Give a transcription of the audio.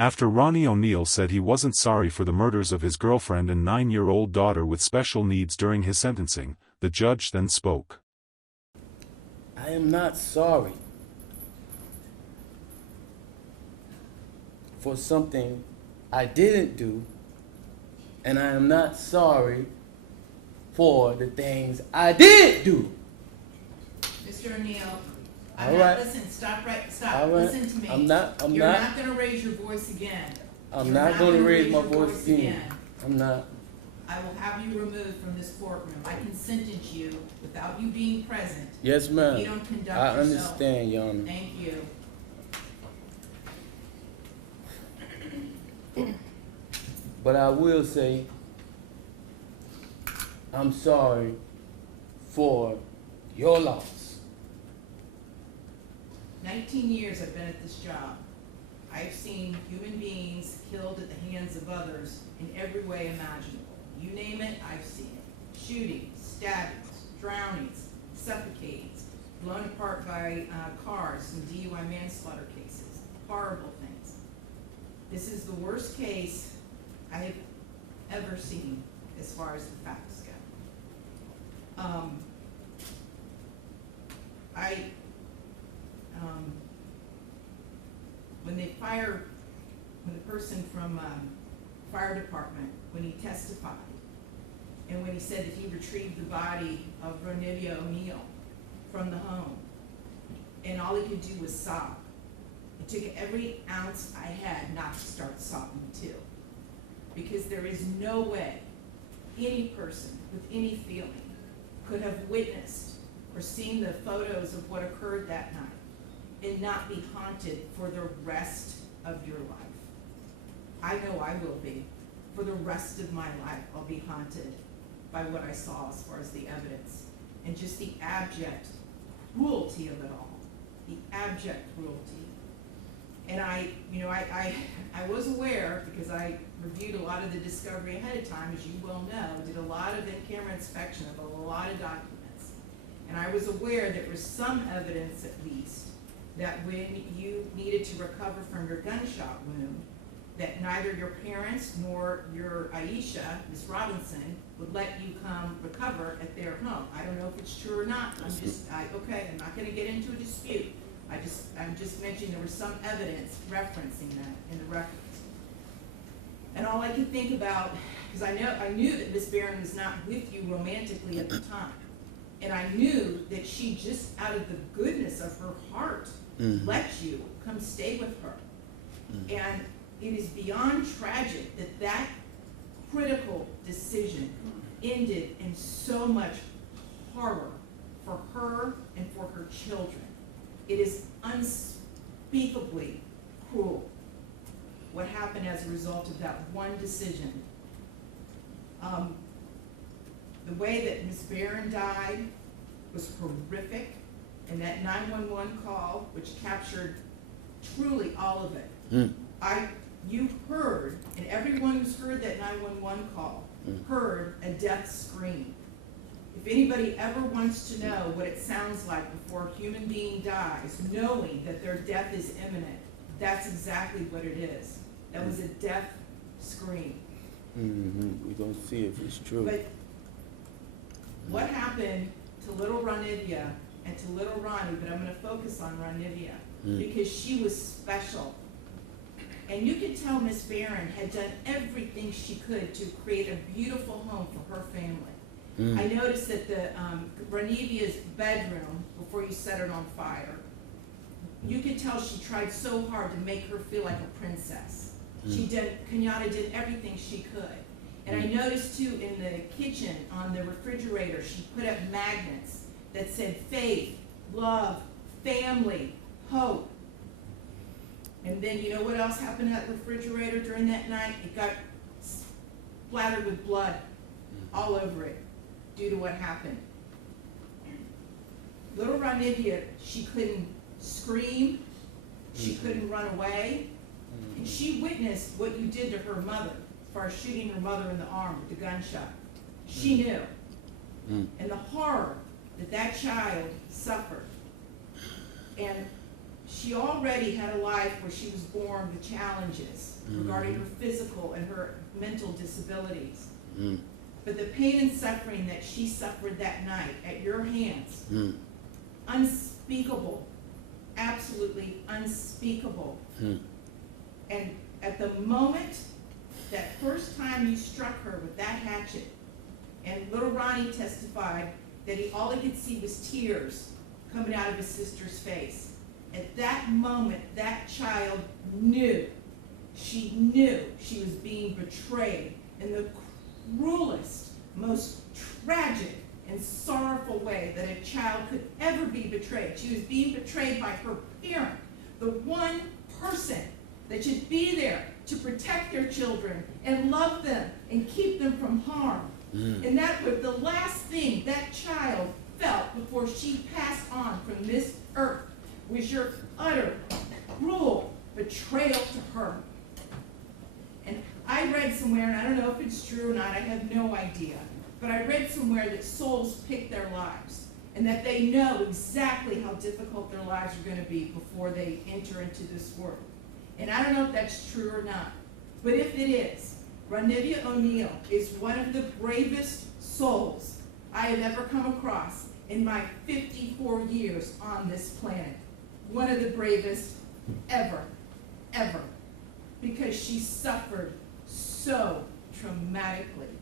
After Ronnie O'Neal said he wasn't sorry for the murders of his girlfriend and 9-year-old daughter with special needs during his sentencing, the judge then spoke. I am not sorry for something I didn't do, and I am not sorry for the things I did do. Mr. O'Neal, All right. Listen, stop. All right. Listen to me. I'm not You're not going to raise your voice again. I'm not going to raise my voice again. I'm not. I will have you removed from this courtroom. I can sentence you without you being present. Yes, ma'am. You don't conduct I yourself. understand, Your Honor. Thank you. But I will say, I'm sorry for your loss. 19 years I've been at this job. I've seen human beings killed at the hands of others in every way imaginable. You name it, I've seen it. Shootings, stabbings, drownings, suffocatings, blown apart by cars in DUI manslaughter cases. Horrible things. This is the worst case I have ever seen as far as the facts go. When the person from fire department, when he testified, and when he said that he retrieved the body of Ronivia O'Neal from the home, and all he could do was sob. It took every ounce I had not to start sobbing too. Because there is no way any person with any feeling could have witnessed or seen the photos of what occurred that night and not be haunted for the rest of your life. I know I will be. For the rest of my life, I'll be haunted by what I saw as far as the evidence and just the abject cruelty of it all. The abject cruelty. And I was aware, because I reviewed a lot of the discovery ahead of time, as you well know, did a lot of in-camera inspection of a lot of documents. And I was aware there was some evidence, at least, that when you needed to recover from your gunshot wound, that neither your parents nor your Aisha, Ms. Robinson, would let you come recover at their home. I don't know if it's true or not. I'm not going to get into a dispute. I'm just mentioning there was some evidence referencing that in the records. And all I could think about, because I knew that Miss Barron was not with you romantically at the time. And I knew that she just out of the goodness of her heart let you come stay with her. And it is beyond tragic that that critical decision ended in so much horror for her and for her children. It is unspeakably cruel what happened as a result of that one decision. The way that Ms. Barron died was horrific, and that 911 call, which captured truly all of it. You heard, and everyone who's heard that 911 call heard a death scream. If anybody ever wants to know what it sounds like before a human being dies, knowing that their death is imminent, that's exactly what it is. That was a death scream. We're going to see if it's true. But what happened to little Ronivia and to little Ronnie, but I'm going to focus on Ronivia, because she was special. And you could tell Miss Barron had done everything she could to create a beautiful home for her family. I noticed that the Ronivia's bedroom, before you set it on fire, you could tell she tried so hard to make her feel like a princess. Kenyatta did everything she could. And I noticed too in the kitchen, on the refrigerator, she put up magnets that said faith, love, family, hope. And then you know what else happened to that refrigerator during that night? It got splattered with blood all over it due to what happened. Little Ronivia, she couldn't scream, she couldn't run away, and she witnessed what you did to her mother as far as shooting her mother in the arm with the gunshot. She knew. And the horror that that child suffered. And she already had a life where she was born with challenges regarding her physical and her mental disabilities. But the pain and suffering that she suffered that night at your hands, unspeakable, absolutely unspeakable. And at the moment, that first time you struck her with that hatchet, and little Ronnie testified that all he could see was tears coming out of his sister's face. At that moment, that child knew she was being betrayed in the cruelest, most tragic and sorrowful way that a child could ever be betrayed. She was being betrayed by her parent, the one person that should be there to protect their children and love them and keep them from harm. And that was the last thing that child felt before she passed on from this earth, was your utter, cruel betrayal to her. And I read somewhere, and I don't know if it's true or not, I have no idea, but I read somewhere that souls pick their lives, and that they know exactly how difficult their lives are going to be before they enter into this world. And I don't know if that's true or not, but if it is, Ronivia O'Neal is one of the bravest souls I have ever come across in my 54 years on this planet. One of the bravest ever, ever, because she suffered so traumatically.